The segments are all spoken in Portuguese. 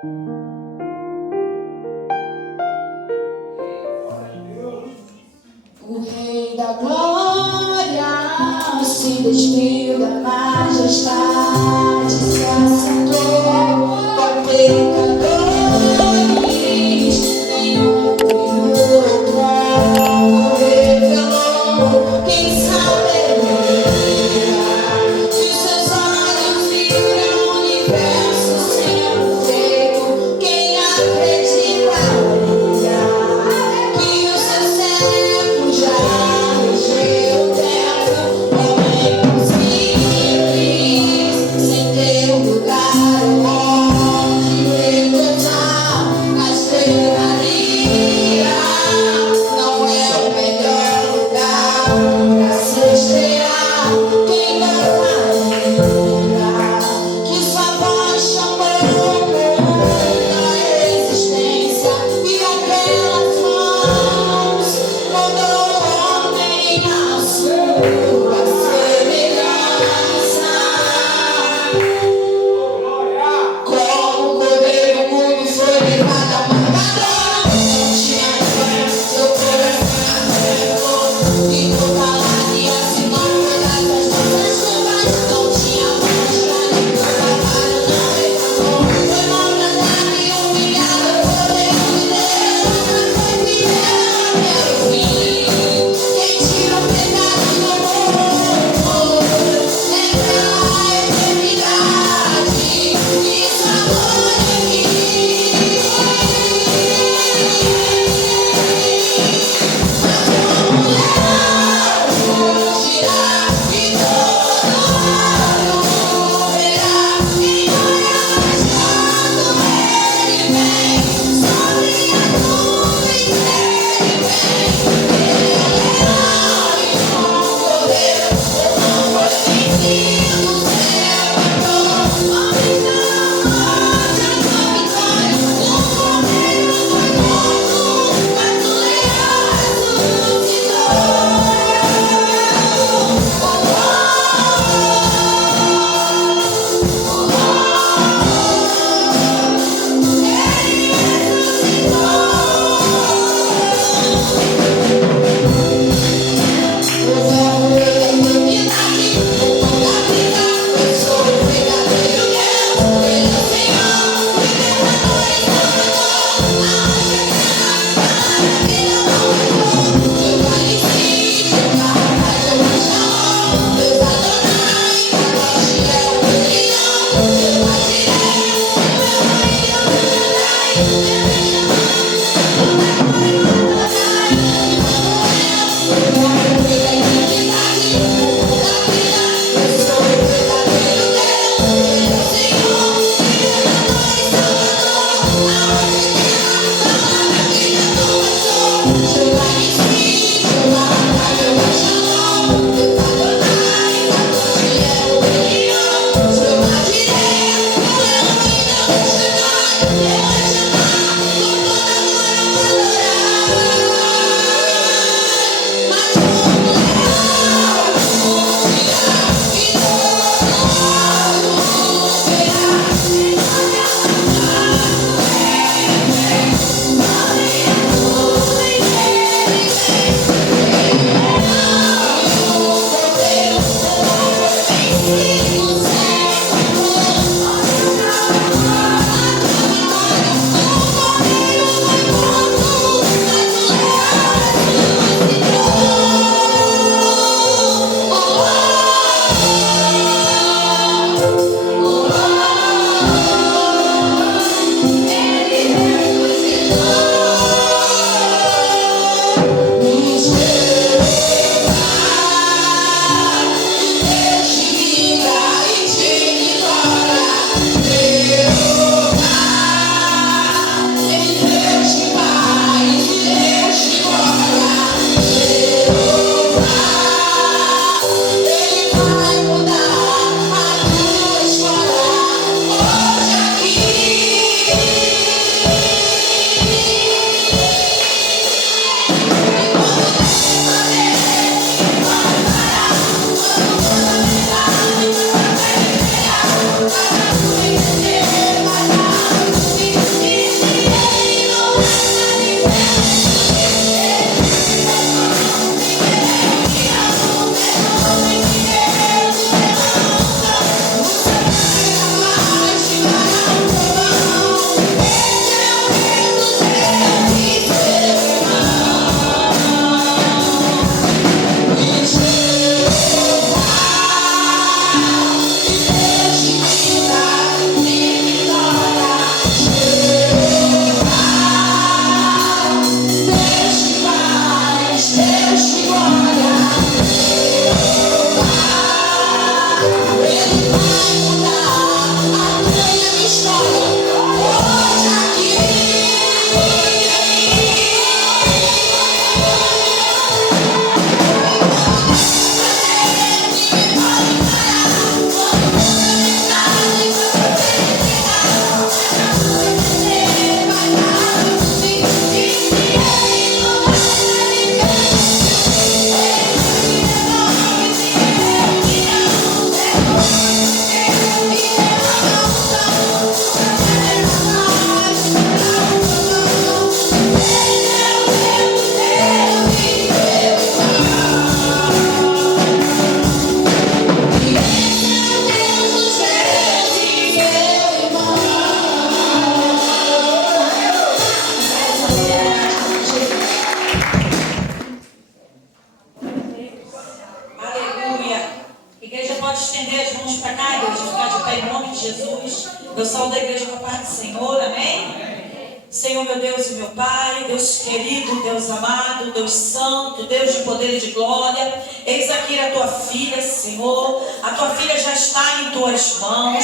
O Rei da Glória se despiu da majestade, se assentou com pecadores, nenhum trono revelou quem saberia. De seus olhos viram o universo sendo feito, quem acreditaria que o seu servo já regeu o teto, homem simples, sem ter um lugar. saúdo a igreja com a paz do Senhor, amém? Senhor, meu Deus e meu Pai, Deus querido, Deus amado, Deus santo, Deus de poder e de glória, eis aqui a tua filha, Senhor, a tua filha já está em tuas mãos,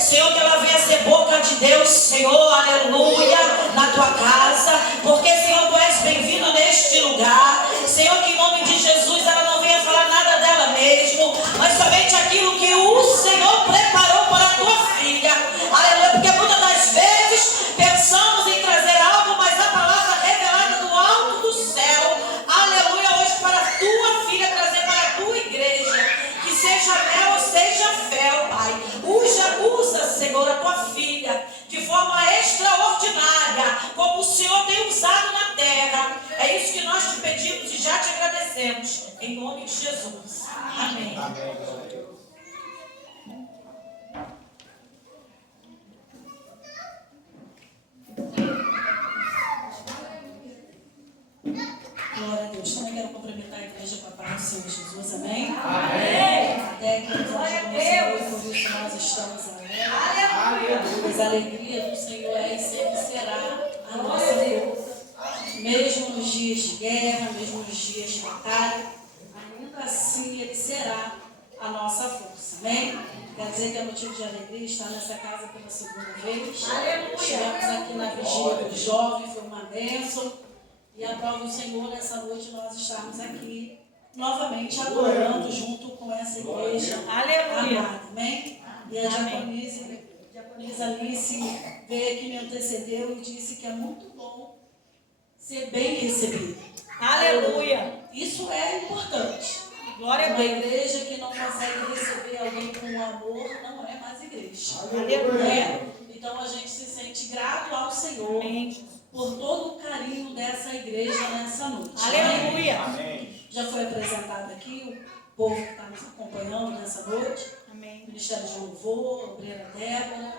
Senhor, que ela venha ser boca de Deus, Senhor, aleluia, na tua casa, porque, Senhor, tu és bem-vindo neste lugar, Senhor, que em nome de Jesus ela não venha falar nada dela mesmo, mas somente aquilo que o Senhor preparou para a tua filha, aleluia, porque muitas das vezes pensamos em trazer algo, mas a palavra revelada do alto do céu, aleluia, hoje para a tua filha, trazer para a tua igreja, que seja mel ou seja fel, Pai, usa, Senhor, a tua filha, de forma extraordinária, como o Senhor tem usado na terra, é isso que nós te pedimos e já te agradecemos, em nome de Jesus, amém. Glória a Deus. Também quero cumprimentar a igreja com a paz do Senhor Jesus. Amém? Amém. Até que nos ajudamos, Senhor, por isso nós estamos alegres. Aleluia. Pois a alegria do Senhor é e sempre será a nossa força. Mesmo nos dias de guerra, mesmo nos dias de batalha, ainda assim Ele será a nossa força. Amém? Quer dizer que é motivo de alegria estar nessa casa pela segunda vez. Aleluia. Estivemos aqui na vigília do jovem, foi uma bênção. E aprova o Senhor nessa noite nós estarmos aqui novamente adorando junto com essa igreja amada, amém? E a diaconisa Alice veio aqui me antecedeu e disse que é muito bom ser bem recebido. Aleluia! Isso é importante. Glória a Deus. Uma igreja que não consegue receber alguém com amor não é mais igreja. Aleluia! Então a gente se sente grato ao Senhor. Amém. Por todo o carinho dessa igreja nessa noite. Aleluia! Amém. Já foi apresentado aqui o povo que está nos acompanhando nessa noite. Amém. Ministério de Louvor, Obreira Débora,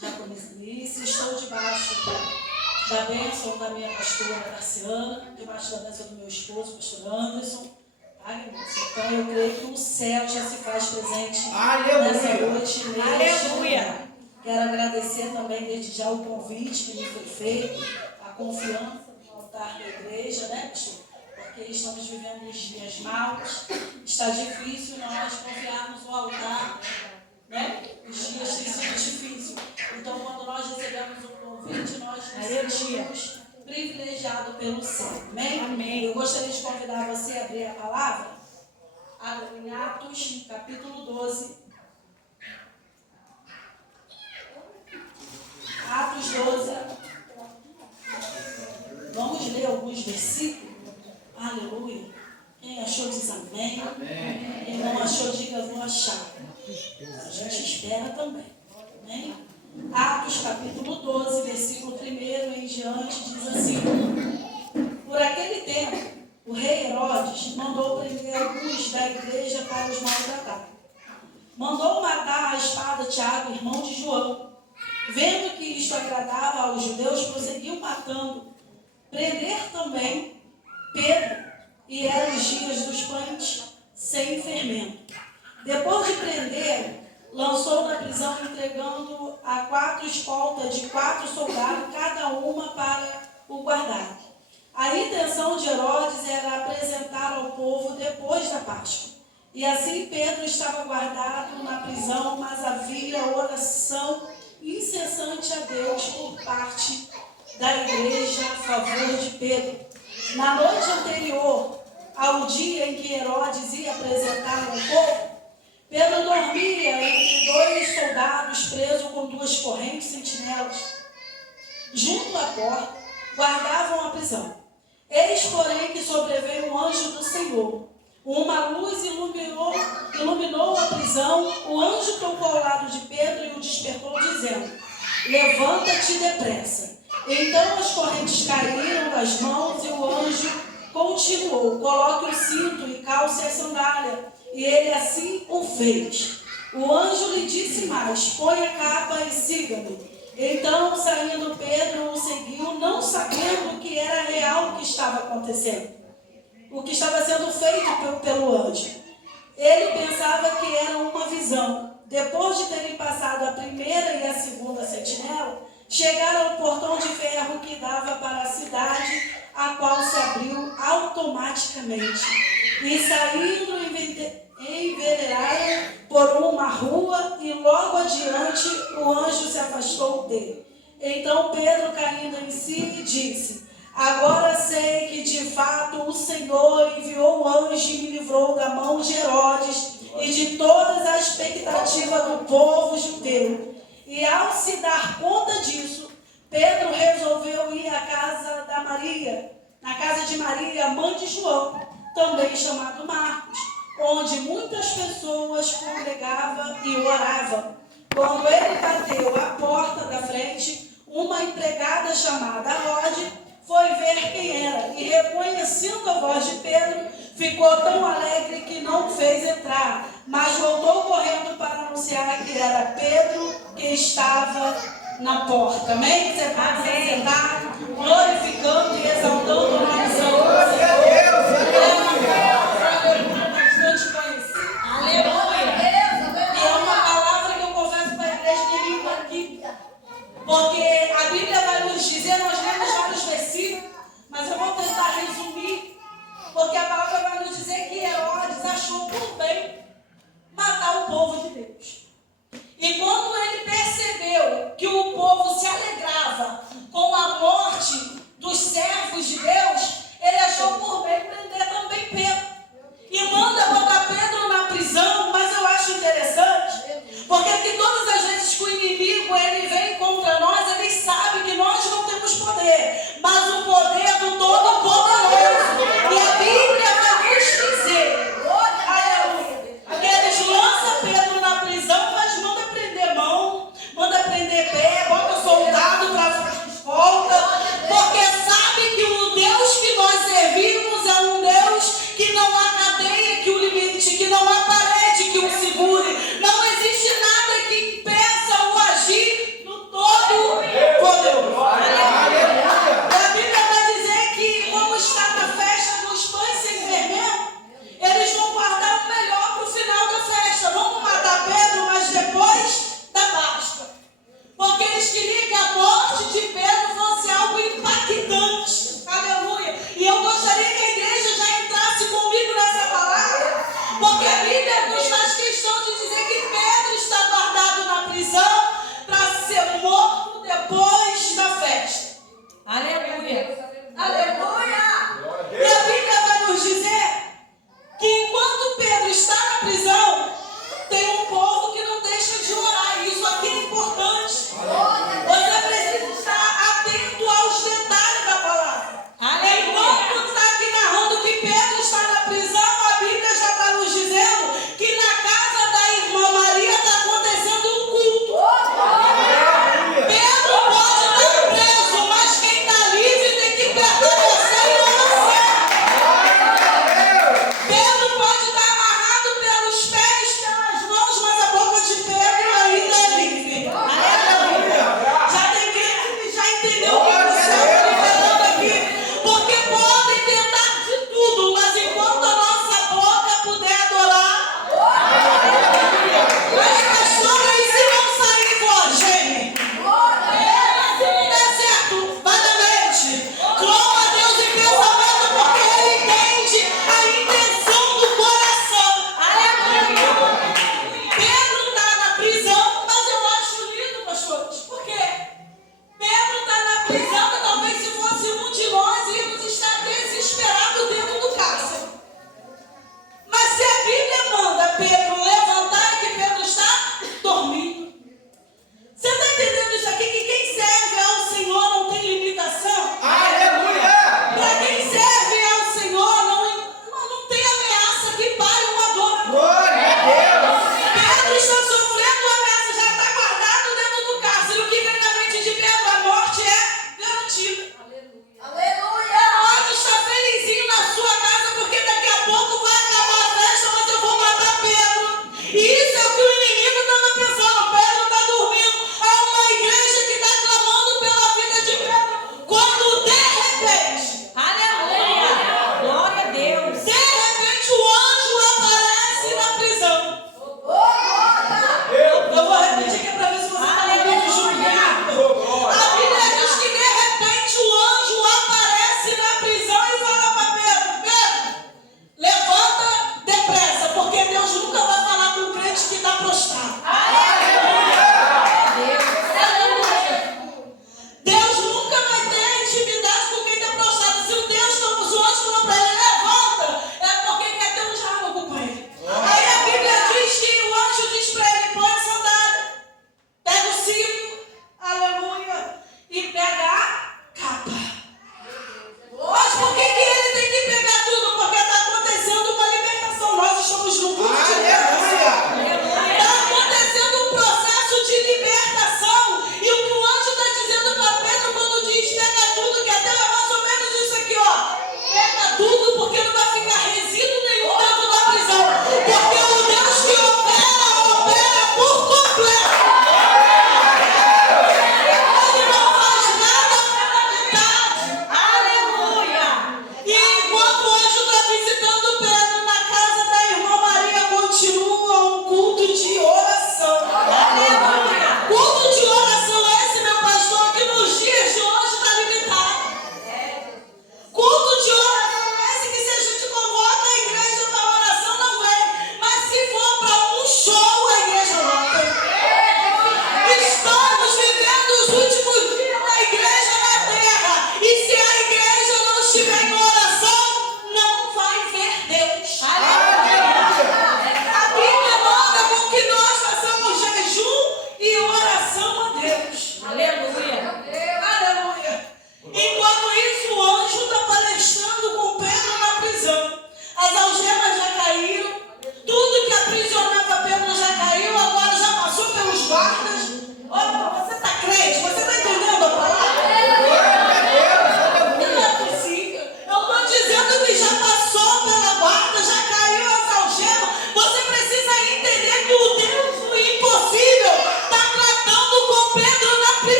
Diaconisa Alice. Estou debaixo da bênção da minha pastora Tarciana, debaixo da bênção do meu esposo, pastor Anderson. Então eu creio que o céu já se faz presente nessa noite. Aleluia! Quero agradecer também desde já o convite que me foi feito, a confiança no altar da igreja, né, pastor? Porque estamos vivendo uns dias maus, está difícil nós confiarmos no altar, né? Os dias têm sido difíceis. Então, quando nós recebemos o convite, nós nos sentimos privilegiados pelo céu. Amém? Amém? Eu gostaria de convidar você a abrir a palavra em Atos, capítulo 12. Atos 12. Vamos ler alguns versículos. Aleluia. Quem achou diz amém. Amém. Quem não achou, diga vou achar. A gente espera também. Amém? Atos capítulo 12, versículo 1 em diante, diz assim: Por aquele tempo, o rei Herodes mandou prender alguns da igreja para os maltratar. Mandou matar a espada Tiago, irmão de João. Vendo que isto agradava aos judeus, prosseguiu matando. Prender também Pedro, e eram os dias dos pães sem fermento. Depois de prender, lançou na prisão, entregando a 4 escoltas de 4 soldados, cada uma para o guardar. A intenção de Herodes era apresentar ao povo depois da Páscoa. E assim Pedro estava guardado na prisão, mas havia oração incessante a Deus por parte da igreja a favor de Pedro. Na noite anterior ao dia em que Herodes ia apresentar ao povo, Pedro dormia entre 2 soldados presos com 2 correntes sentinelas. Junto à porta, guardavam a prisão. Eis, porém, que sobreveio um anjo do Senhor. Uma luz iluminou a prisão. O anjo tocou ao lado de Pedro e o despertou, dizendo: Levanta-te depressa. Então as correntes caíram das mãos e o anjo continuou: Coloque o cinto e calce a sandália. E ele assim o fez. O anjo lhe disse mais: Põe a capa e siga-me. Então, saindo Pedro, o seguiu, não sabendo que era real o que estava acontecendo, o que estava sendo feito pelo anjo. Ele pensava que era uma visão. Depois de terem passado a primeira e a segunda chegaram ao portão de ferro que dava para a cidade, a qual se abriu automaticamente. E saindo, enveredaram por uma rua, e logo adiante o anjo se afastou dele. Então Pedro, caindo em si, disse: agora sei que de fato o Senhor enviou o anjo e me livrou da mão de Herodes e de toda a expectativa do povo judeu. E ao se dar conta disso, Pedro resolveu ir à casa da Maria, na casa de Maria, mãe de João, também chamado Marcos, onde muitas pessoas congregavam e oravam. Quando ele bateu à porta da frente, uma empregada chamada Rode foi ver quem era, e reconhecendo a voz de Pedro, ficou tão alegre que não fez entrar, mas voltou correndo para anunciar que era Pedro que estava na porta. Amém? Você pode se sentar, glorificando e exaltando o nome do Senhor. Bastante conhecido. Aleluia. E é uma palavra que eu confesso para a igreja que limpa aqui. Porque a Bíblia vai nos dizer, nós lemos vários versículos, mas eu vou tentar resumir, porque a palavra vai nos dizer que Herodes achou por bem matar o povo de Deus. E quando ele percebeu que o povo se alegrava com a morte dos servos de Deus, ele achou por bem prender também Pedro. E manda botar Pedro na prisão, mas eu acho interessante, porque que todas as vezes que o inimigo ele vem contra nós, ele sabe que nós não temos poder, mas o poder do Todo-Poderoso. E a Bíblia vai nos dizer, aleluia, que eles lançam Pedro na prisão, mas manda prender mão, manda prender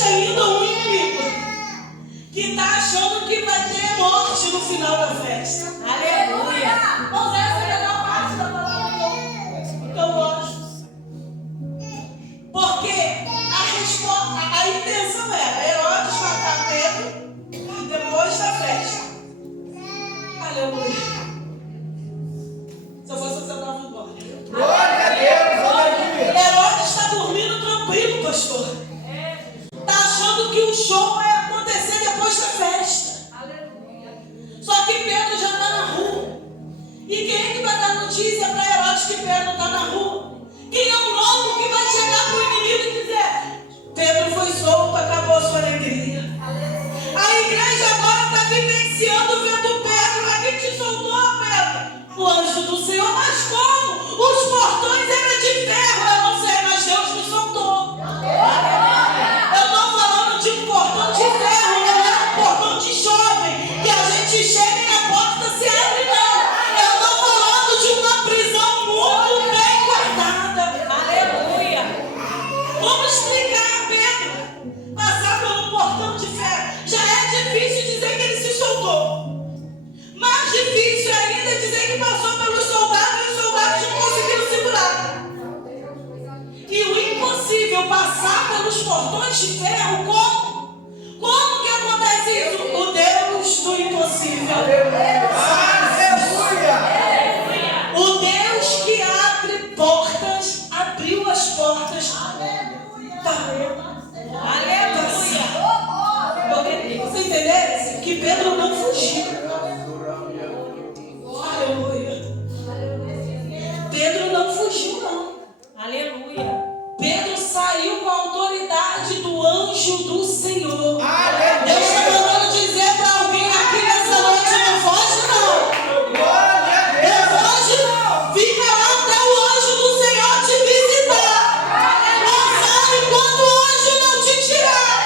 existe ainda um inimigo que está achando que vai ter morte no final da festa. Aleluia. Mas essa é a melhor parte da palavra que eu gosto. Porque a resposta, a intenção era Herodes matar Pedro depois da festa. Aleluia. Se eu fosse você, eu dava um glória. Glória a Deus, aleluia. Herodes está dormindo tranquilo, pastor. Está achando que o show vai acontecer depois da festa. Só que Pedro já está na rua. E quem é que vai dar notícia para Herodes que Pedro está na rua? Quem é o lobo que vai chegar para o inimigo e dizer: Pedro foi solto, acabou a sua alegria. A igreja agora está vivenciando, vendo Pedro, a quem te soltou, Pedro? O anjo do Senhor. Mas como? Os portões eram de ferro, eu não sei, mas Deus me soltou. Eu estou falando de um portão de ferro, não é um portão de shopping, que a gente chega e a porta se abre, não. Eu estou falando de uma prisão muito bem guardada. Aleluia. Como explicar a Pedro passar pelo portão de ferro? Já é difícil dizer que ele se soltou. Mais difícil ainda é dizer que passou pelos soldados e os soldados não conseguiram segurar. E o impossível, passar pelos portões de ferro, como? Como que acontece isso? O Deus do impossível. Aleluia. O Deus que abre portas, abriu as portas. Aleluia. Você entendeu? Que Pedro não fugiu. Aleluia. Pedro não fugiu, não. Aleluia. Pedro saiu com a autoridade do anjo do Senhor. Aleluia. Deus está mandando dizer para alguém aqui nessa noite: não foge, não. Glória a Não Deus. foge, não. Fica lá até o anjo do Senhor te visitar. Não sai enquanto o anjo não te tirar.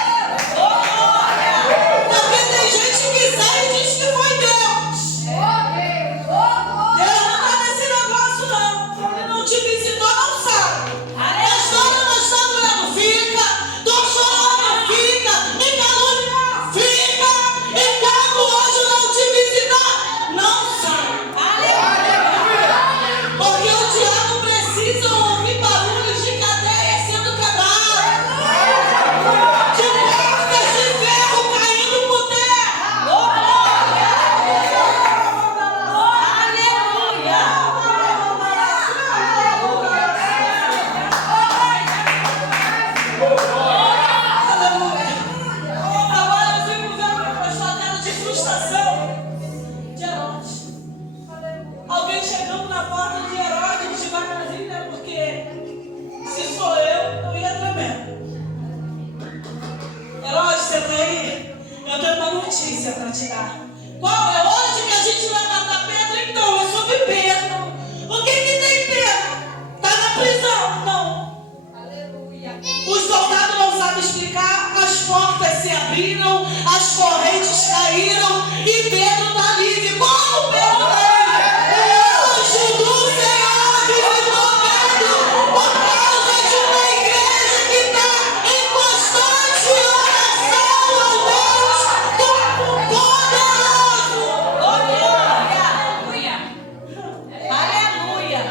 Porque tem gente que sai e diz que foi Deus. Deus não está nesse negócio, não. Ele não te visitou, não sabe. A história não está doendo, fica. Tô chorando, fica. Me caluniar, fica. Enquanto o anjo não te visitar, não sai. Porque o diabo precisa ouvir barulhos de cadeia sendo quebradas, de portas de ferro caindo por terra. Agora eu fico vendo a sua cara de frustração de Herodes. Alguém chegando na porta de Herodes devagarzinho, né? Porque se sou eu ia tremer. Herodes, você tá aí? Eu tenho uma notícia para te dar. Qual é? Hoje que a gente vai matar Pedro, então é sobre Pedro. O que tem Pedro? Tá na prisão? Não. Os soldados não sabem explicar, as portas se abriram, as correntes caíram e Pedro está livre. Como Pedro está livre? O anjo do Senhor visitou Pedro por causa de uma igreja que está em constante oração ao Deus Todo-Poderoso. Aleluia.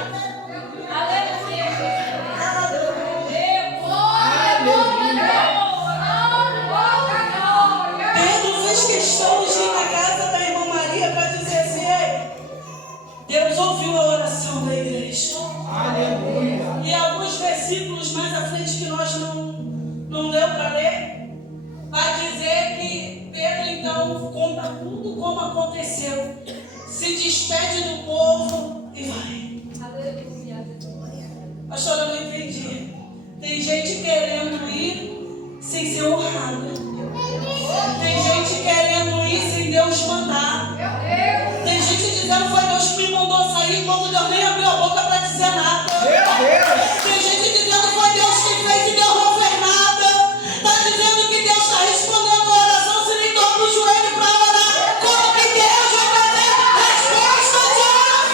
Pedro fez questão de ir na casa da irmã Maria para dizer assim: ei, Deus ouviu a oração da igreja. Aleluia. E alguns versículos mais à frente que nós não deu para ler, vai dizer que Pedro então conta tudo como aconteceu, se despede do povo e vai. Pastor, eu não entendi. Tem gente querendo ir sem ser honrada. Tem gente querendo ir sem Deus mandar. Tem gente dizendo: foi Deus que me mandou sair, quando Deus nem abriu a boca para dizer nada. Meu Deus. Tem gente dizendo: foi Deus que fez e Deus não fez nada. Está dizendo que Deus está respondendo a oração se nem dobra o joelho para orar. Como que Deus vai fazer resposta de oração?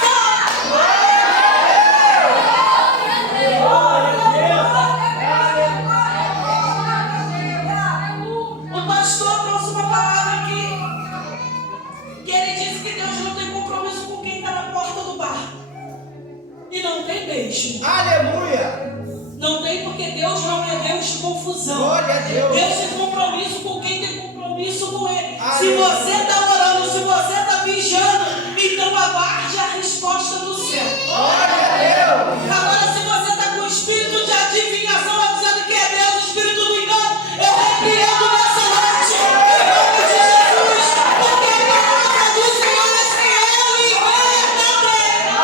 ilusão. Glória a Deus. Deus tem compromisso com quem tem compromisso com Ele. Se Aleluia. você está orando, se você está vigiando, então aguarde a resposta do céu. Glória a Deus. Agora, se você está com o espírito de adivinhação, dizendo que é Deus, o espírito do engano, eu repreendo nessa noite, em nome de Jesus, porque a palavra do Senhor é fiel e verdadeira.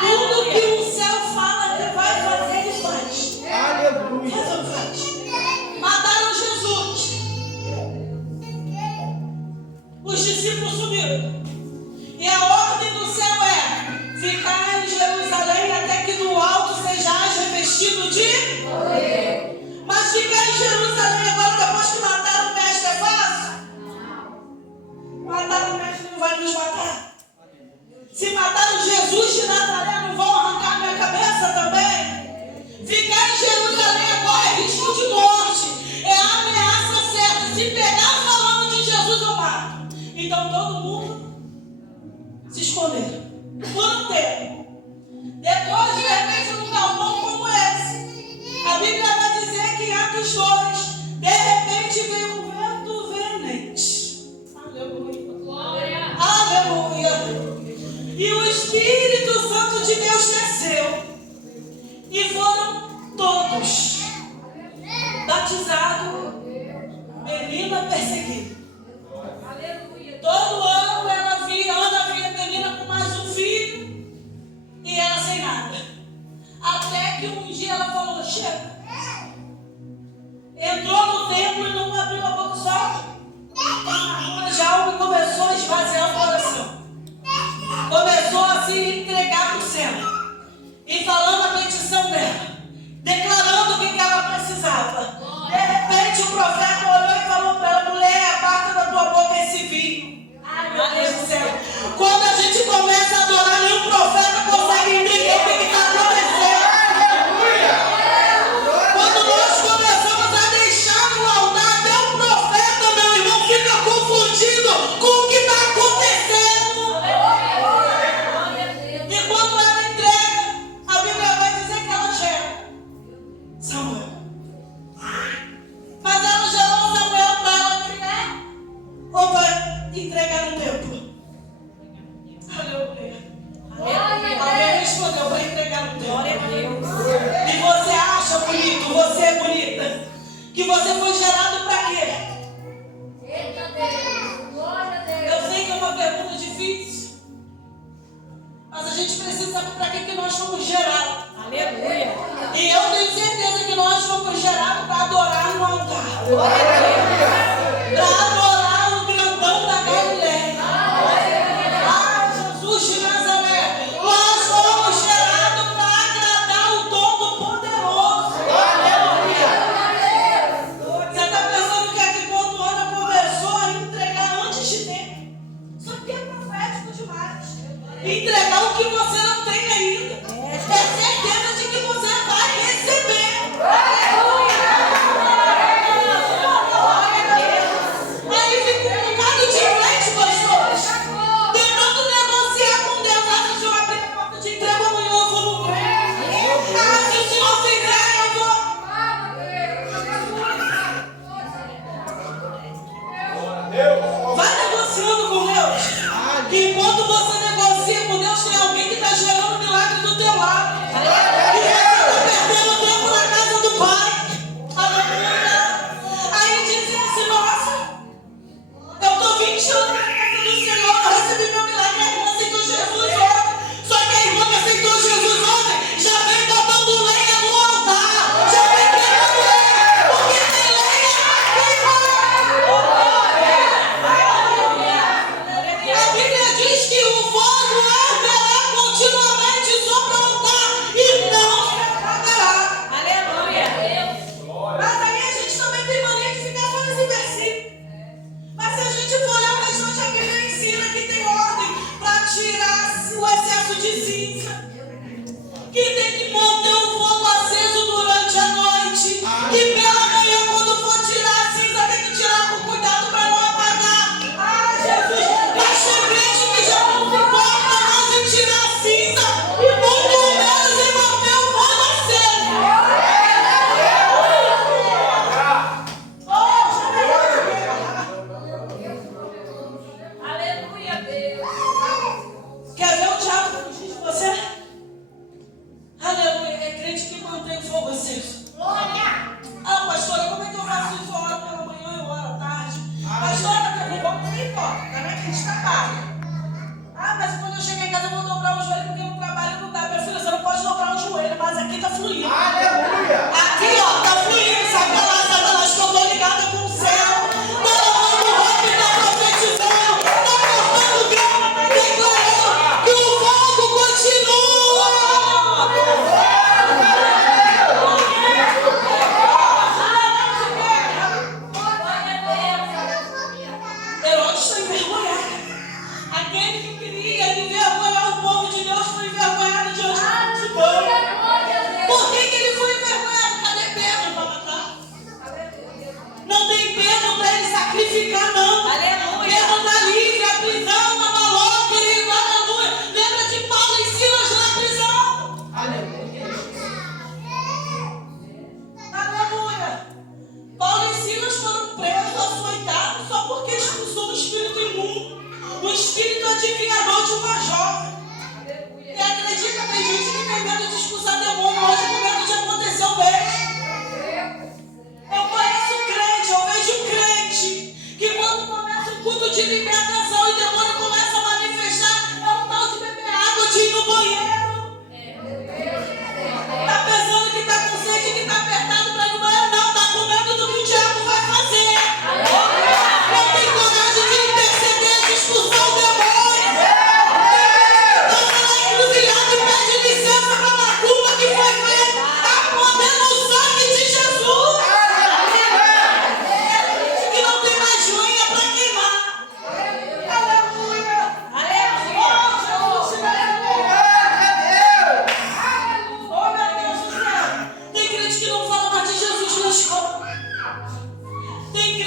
Tudo que o céu fala que vai fazer, ele faz. Aleluia. Faz ou faz? Mataram Jesus. Os discípulos sumiram. E a ordem do céu é ficar em Jerusalém até que no alto sejais revestido de poder. Mas ficar em Jerusalém agora, depois que mataram o mestre, é fácil? Mataram o mestre, não vai nos matar? Se mataram Jesus de Nazaré, não vão arrancar minha cabeça também? Ficar em Jerusalém agora é risco de morte, é a ameaça certa. Se pegar falando de Jesus, eu mato. Então todo mundo se esconderam por um tempo. Depois, de repente, num galpão como esse, a Bíblia vai dizer que em Atos 2, de repente veio um vento veemente. Aleluia. Aleluia. E o Espírito Santo de Deus desceu. E foram todos batizados. Menina perseguida. Todo ano ela via, Ana via a menina com mais um filho e ela sem nada. Até que um dia ela falou, chega. Entrou no templo e não abriu a boca só. Já algo começou a esvaziar o coração. Começou a se entregar para o céu. E falando a petição dela. Declarando o que ela precisava. De repente o profeta olhou e falou para ela, mulher, aparta da tua boca esse vinho. Meu Deus do céu. Quando a gente começa a adorar, nenhum profeta consegue entender o que está acontecendo. Quando nós começamos a deixar no altar, até o profeta, meu irmão, fica confundido com o que está acontecendo. E quando ela entrega, a Bíblia vai dizer que ela gera Samuel. Mas ela gerou Samuel para ela criar ou vai entregar no templo? Aleluia. Alguém respondeu para entregar no templo. E você acha bonito, você é bonita, que você foi gerado para quê? Eu sei que é uma pergunta difícil, mas a gente precisa saber para que nós fomos gerados. Aleluia. E eu tenho certeza que nós fomos gerados para adorar no altar. Para adorar o grandão da Galileia. Ah, Jesus de Nazaré. Nós fomos gerados para agradar o Todo-Poderoso. Você está pensando que aqui quando Ana começou a entregar antes de tempo? Isso aqui é profético demais. Entregar o que você não tem ainda. É certeza de que você vai receber.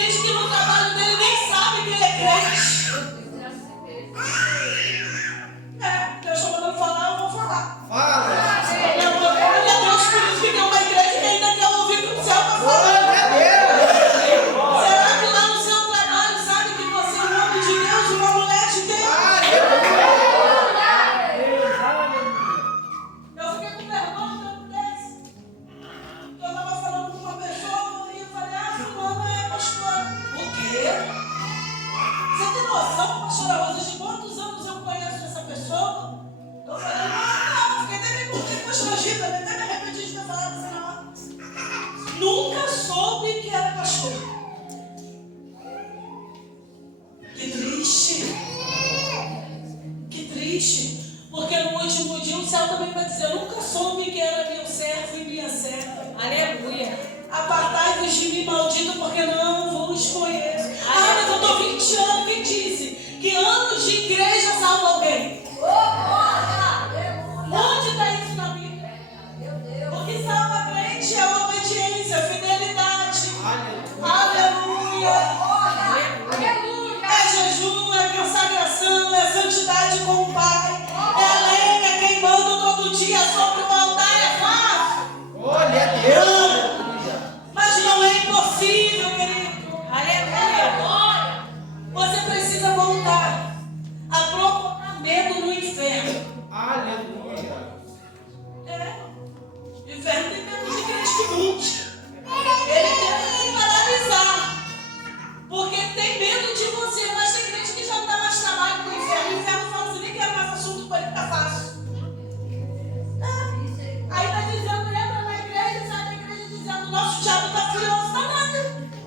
crente que no trabalho dele nem sabe que ele é crente. Deus está mandando falar, eu vou falar. Fala. Glória a Deus, por isso que tem uma igreja que ainda quer ouvir o que o céu está falando. Glória a Deus. Será que lá no seu trabalho sabe que você é um homem de Deus e uma mulher de Deus? Eu fiquei com vergonha de um desse. Eu estava falando com uma pessoa e eu falei, fulana é pastora. O quê? Você tem noção, pastora Rosa, de quantos anos eu conheço essa pessoa? Eu falei, não, fiquei até meio constrangida, até me arrependi de ter falado assim na hora. Nunca soube que era pastor. Que triste. Que triste. Porque no último dia o céu também vai dizer, eu nunca soube que era meu servo e minha serva. Aleluia. Apartai-vos de mim, maldito, porque não vos conheço. Mas eu estou 20 anos, quem disse que anos de igreja salva alguém? Onde está isso na Bíblia? O que salva crente é a obediência, a fidelidade. Aleluia. É jejum, é consagração, é santidade com o Pai. É lenha queimando todo dia sobre o altar, é fácil. Glória a Deus. Mas não é impossível, querido. Aleluia. Você precisa voltar a provocar medo no inferno. Aleluia. O inferno tem medo de crente que lute. Ele tenta te paralisar. Porque tem medo de você, mas tem crente que já não dá mais trabalho com o inferno. O inferno fala assim, nem quero mais assunto com ele, tá fácil. Aí tá dizendo, entra na igreja, sai da igreja dizendo, nosso diabo tá furioso, tá nada.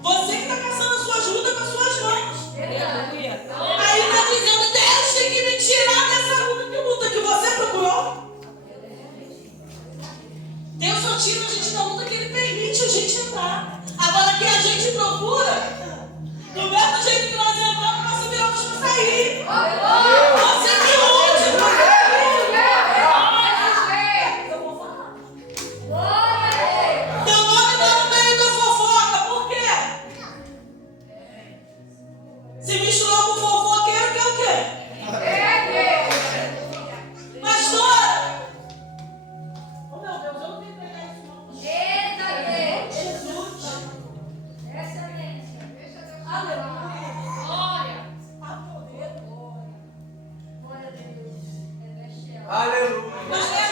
Você que tá caçando as suas lutas com as suas mãos. Aleluia. Aí tá dizendo, Deus tem que me tirar dessa luta. Que luta que você procurou? Deus só tira a gente da luta que Ele permite a gente entrar. Agora que a gente procura, do mesmo jeito que nós entramos, nós viramos para sair. Você que lute para sair. Eu vou falar. Teu nome está no meio da fofoca. Por quê? Se misturou com fofoqueiro, que é o quê? Pastora! Oh meu Deus, eu não tenho que pegar isso não. Jesus! Aleluia! A poder! Aleluia. Mas é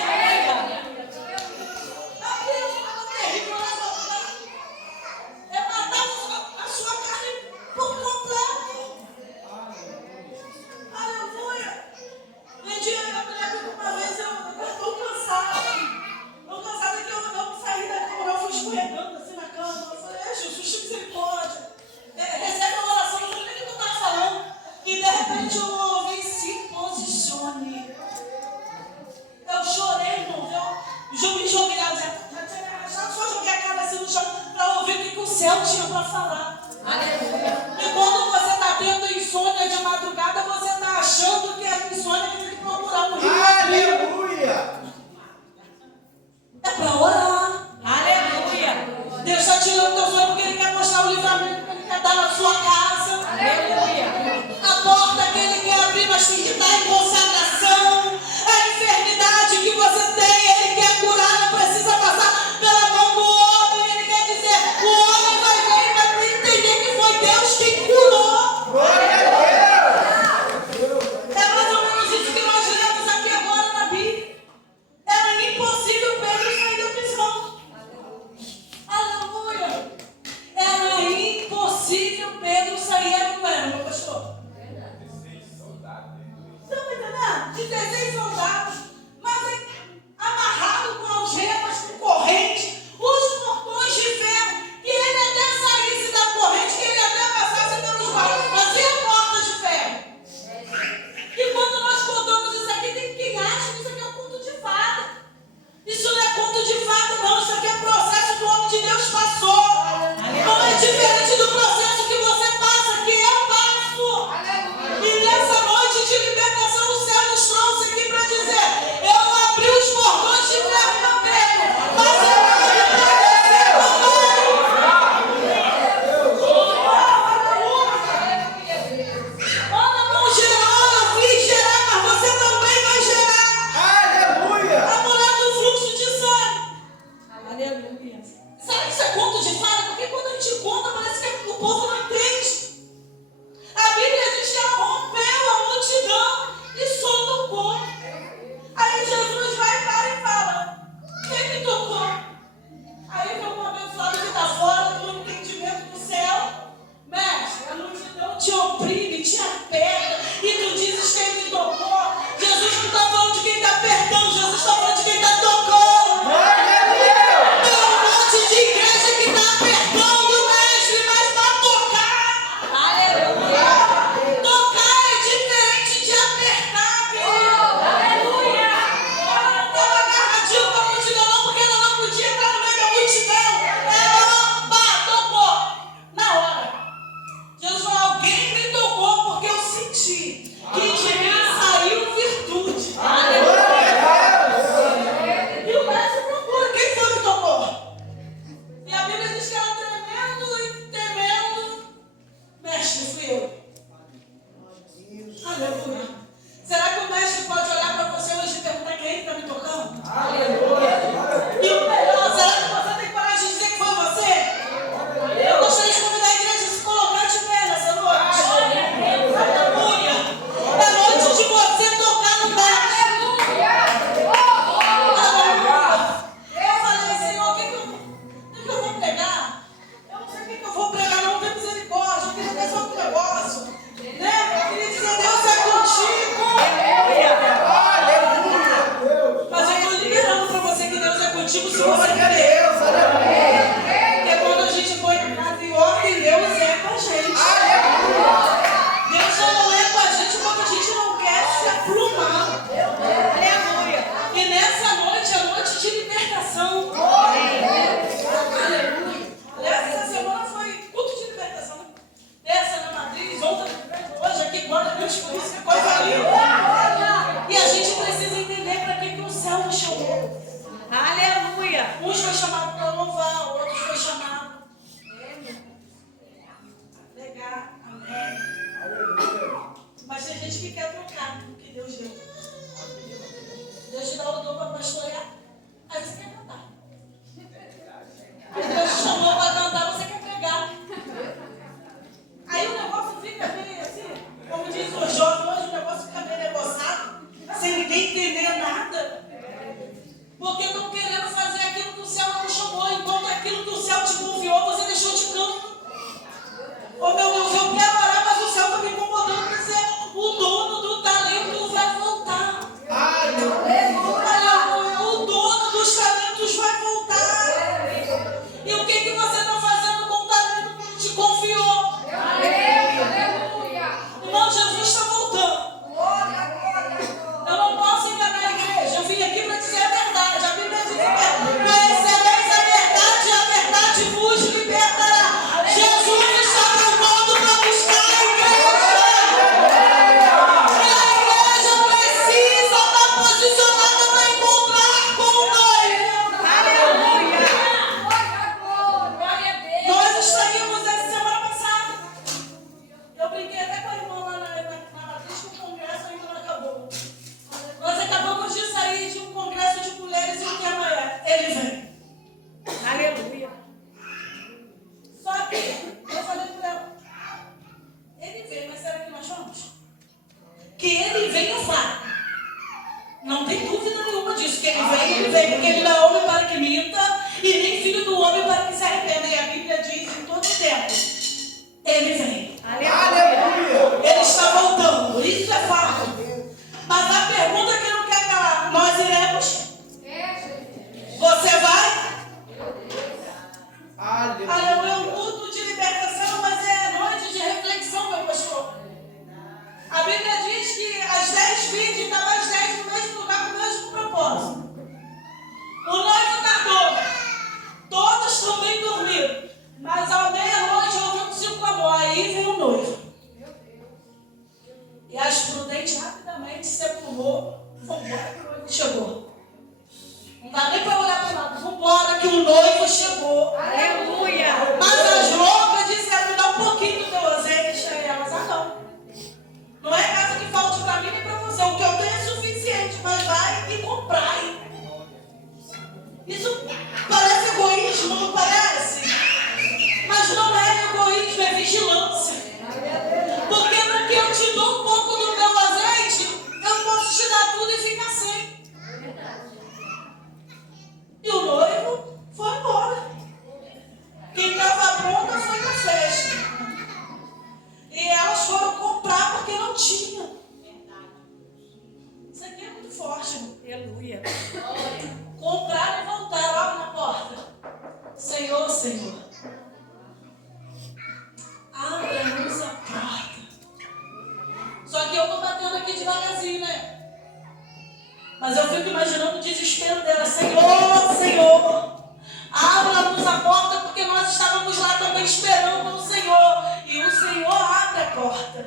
matar a sua carne por completo. Aleluia! Gente, eu me lembro que uma vez eu estou cansada. Estou cansada que eu não saí da cama, eu fui escorregando assim na cama. Eu falei, Jesus, que misericórdia. Recebe a oração, não sei nem o que eu estava falando. E de repente eu ouvi, se posicione. Eu chorei, irmão. Eu me joguei lá, só joguei a cabeça no chão para ouvir o que o céu tinha para falar. Aleluia. E quando você está tendo insônia de madrugada, você está achando que é insônia que tem que procurar um rio. Aleluia. É para orar. Aleluia. Deus está tirando teu sonho porque Ele quer mostrar o livramento que Ele quer dar na sua casa. Aleluia. A porta que Ele quer abrir, mas tem que estar em consagração. A enfermidade que você tem, Ele quer curar, não precisa passar pela mão do homem. Ele quer dizer, o homem vai ver e vai entender que foi Deus quem curou. Glória a Deus. É mais ou menos isso que nós lemos aqui agora na Bíblia. Era impossível Pedro sair da prisão. Aleluia. Era impossível Pedro Aleluia, é um culto de libertação, mas é noite de reflexão, meu pastor. A Bíblia diz que as 10 virgens estavam as 10 no mesmo lugar com o mesmo propósito. O noivo tardou. Todos também dormiram. Mas à meia-noite ouviu-se um clamor. Aí veio o noivo. E as prudentes rapidamente se apurou. Vambora que o noivo chegou. Não dá nem para olhar para o lado. Vambora que o noivo chegou. Aleluia. Mas as loucas disseram: me dá um pouquinho do teu azeite. Aí elas: ah, não. Não é caso que falte para mim nem para você. O que eu tenho é suficiente. Mas vai e comprai. Isso parece egoísmo, não parece? Mas não é egoísmo, é vigilância. Porque no que eu te dou um pouco do meu azeite, eu posso te dar tudo e ficar sem. E o noivo foi embora. Quem estava pronta foi na festa. E elas foram comprar porque não tinha. Isso aqui é muito forte, irmão. Aleluia. Compraram e voltaram, abre na porta. Senhor, Senhor, abra-nos a porta. Só que eu estou batendo aqui devagarzinho, né? Mas eu fico imaginando o desespero dela. Senhor, Senhor, abra-nos a porta, porque nós estávamos lá também esperando o Senhor. E o Senhor abre a porta.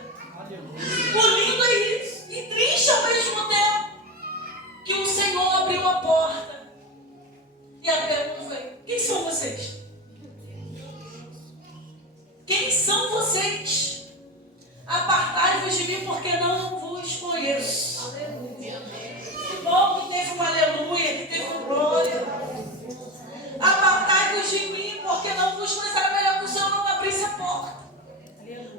O lindo é isso. E triste ao mesmo tempo. Que o Senhor abriu a porta. E a pergunta foi: quem são vocês? Quem são vocês? Apartai-vos de mim, porque não vos conheço. Que bom que teve um aleluia, que teve um glória. Apartai-vos de mim, porque não vos conheço. Era melhor que o Senhor não abrisse a porta.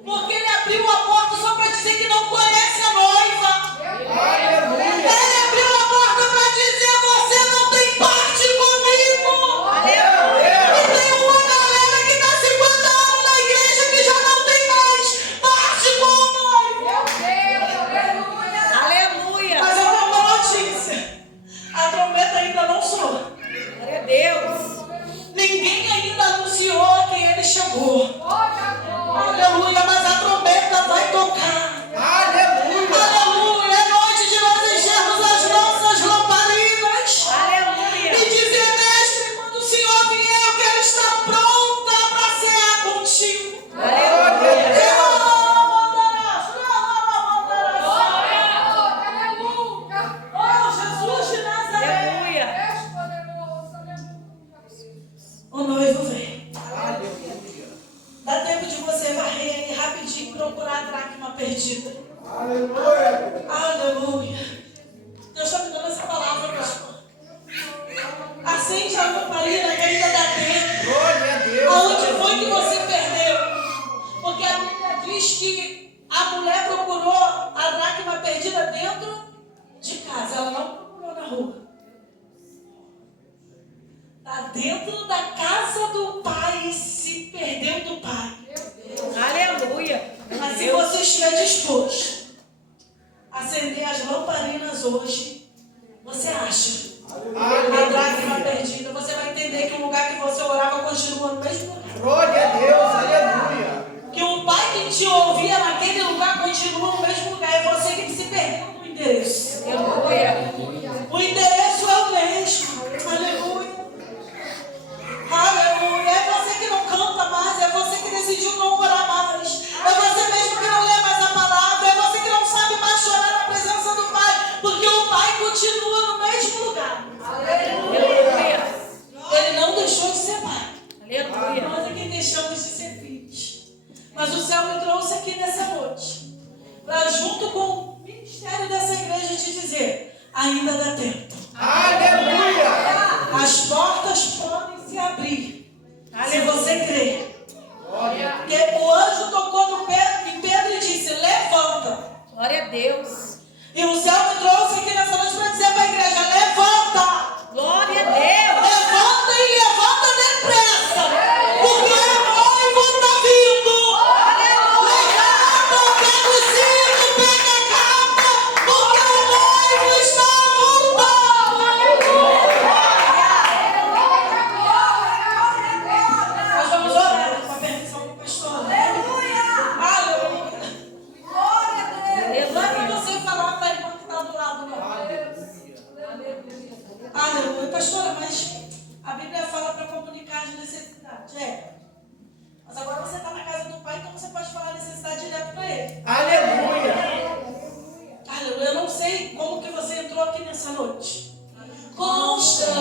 Porque Ele abriu a porta só para dizer que não conhece a noiva. Ele abriu a porta para dizer: você não tem parte comigo. E tem uma galera que está 50 anos na igreja que já não tem mais parte com o noivo. Aleluia. Mas eu tenho uma notícia: a trombeta ainda não soou. Glória a Deus. Ninguém ainda anunciou que ele chegou. Aleluia, mas a trombeta vai tocar. Aleluia, é noite de nós enchermos as nossas lamparinas. Aleluia. E dizer: mestre, quando o Senhor vier, eu quero estar pronta para cear contigo. Aleluia. Oh, Jesus de Nazaré. Aleluia. O noivo vem. Dá tempo de você varrer aí rapidinho e procurar a dracma perdida. Aleluia. Deus está me dando essa palavra, pastor. Acende a lamparina que ainda dá tempo. Aonde foi que você perdeu? Porque a Bíblia diz que a mulher procurou a dracma perdida dentro de casa. Ela não procurou na rua. Está dentro da casa do pai, se perdeu do pai. Aleluia. Mas se você estiver disposto a acender as lamparinas hoje, você acha a dracma perdida. Você vai entender que o lugar que você orava continua no mesmo lugar. Que o pai que te ouvia naquele lugar continua no mesmo lugar. É você que se perdeu no endereço. Aleluia. O endereço é o mesmo. Aleluia. Aleluia. É você que não canta mais. É você que decidiu não orar mais. É você mesmo que não lê mais a palavra. É você que não sabe mais chorar na presença do Pai. Porque o Pai continua no mesmo lugar. Aleluia. Ele não deixou de ser Pai. Aleluia. Nós aqui deixamos de ser filhos. Mas o céu me trouxe aqui nessa noite para, junto com o ministério dessa igreja, te dizer: ainda dá tempo. As portas podem se abrir. Se você crer. Porque o anjo tocou no Pedro, em Pedro e disse: levanta. Glória a Deus. E o céu me trouxe aqui nessa noite para dizer para a igreja: levanta. Glória a Deus. Levanta e levanta depressa. Porque o noivo está vindo. Levanta, pega o cinto, pega a capa. Porque o noivo está voltando. necessidade? É. Mas agora você está na casa do Pai, então você pode falar a necessidade direto para Ele. Aleluia. Aleluia. Eu não sei como que você entrou aqui nessa noite. Constante.